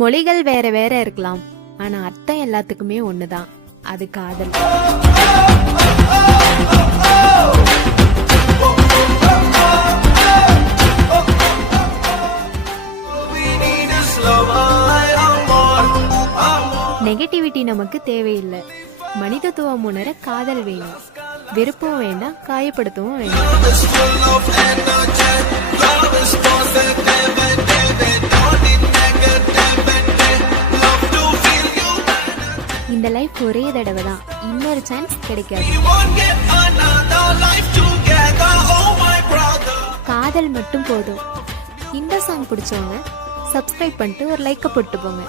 மொழிகள் வேற வேற இருக்கலாம், ஆனா அர்த்தம் எல்லாத்துக்குமே ஒண்ணுதான். அது காதல். நெகட்டிவிட்டி நமக்கு தேவையில்லை. மனிதத்துவம் உணர காதல் வேணும். விருப்பம் வேண்டாம், காயப்படுத்தவும் வேண்டாம். இந்த லைஃப் ஒரே தடவை தான், இன்னொரு சான்ஸ் கிடைக்காது. காதல் மட்டும் போதும். இந்த சாங் பிடிச்சவங்க சப்ஸ்கிரைப் பண்ணிட்டு ஒரு லைக்கை போட்டு போங்க.